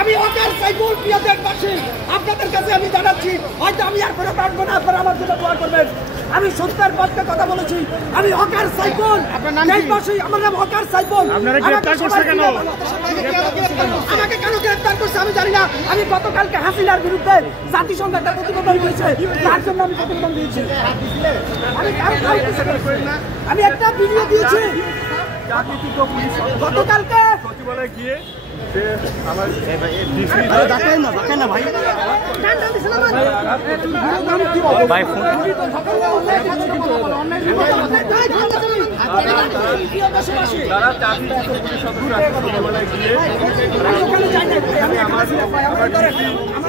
আমি ওকার সাইফুল প্রিয় দেশবাসী, আপনাদের কাছে আমি জানাচ্ছি, হয়তো আমি আর কোনো পারবো না, আপনারা আমার জন্য দোয়া করবেন। আমি সত্যের পক্ষে কথা বলেছি। আমি হকার সাইফুল, দেশবাসী, আমার নাম হকার সাইফুল। আপনারা গ্রেফতার করছে কেন? আমাকে কেন গ্রেফতার করছে আমি জানি না। আমি গতকালকে হাসিনার বিরুদ্ধে জাতিসংঘ একটা প্রতিবেদন দিয়েছে, তার জন্য আমি প্রতিবেদন দিয়েছি। আমি একটা ভিডিও দিয়েছি গতকালকে সচিবালয়ে গিয়ে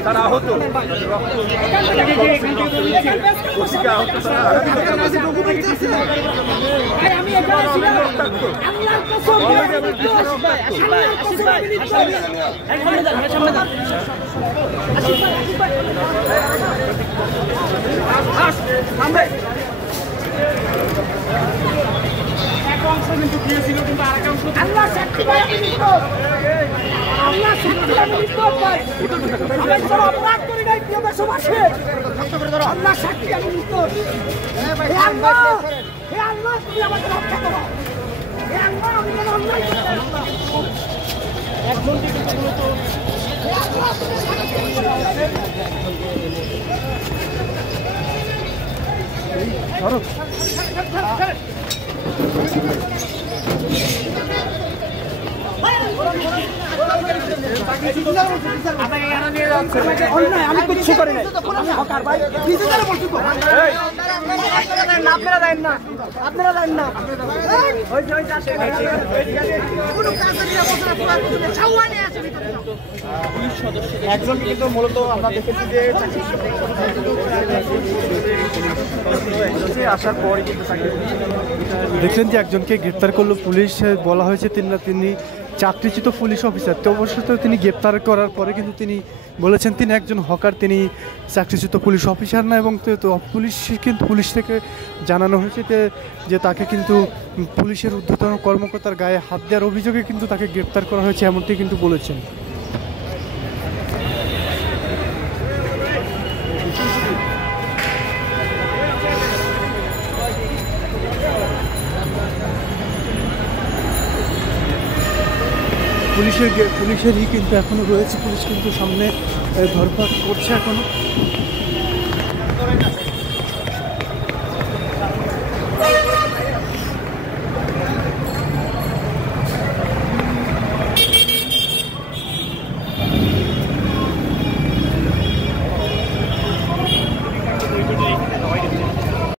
তারা আহত অপরাধ করি নাই প্রিয় দেশবাসী, আল্লাহ সাক্ষী আমি নির্দোষ। হে আল্লাহ, হে আল্লাহ, তুমি আমাকে রক্ষা করো। হে আল্লাহ, আমি যেন অন্যায় করতে পারি না। একজনকে কিন্তু হে আল্লাহ, তুমি সাক্ষী করো। আমি কিছু করি নাই, হকার ভাই বলছি তো, আপনারা দেন না, আপনারা দেন না। একজনকে কিন্তু মূলত আমরা দেখেছি যে আসার পরে কিন্তু দেখলেন যে একজনকে গ্রেপ্তার করলো পুলিশ। বলা হয়েছে তিনি চাকরিচ্যুত পুলিশ অফিসার। তো অবশ্যই তিনি গ্রেপ্তার করার পরে কিন্তু তিনি বলেছেন তিনি একজন হকার, তিনি চাকরিচ্যুত পুলিশ অফিসার না। এবং পুলিশ থেকে জানানো হয়েছে যে তাকে কিন্তু পুলিশের ঊর্ধ্বতন কর্মকর্তার গায়ে হাত দেওয়ার অভিযোগে কিন্তু তাকে গ্রেপ্তার করা হয়েছে, এমনটি কিন্তু বলেছেন। পুলিশেরই কিন্তু এখনো রয়েছে, পুলিশ কিন্তু সামনে ধরপাকড় করছে এখনো।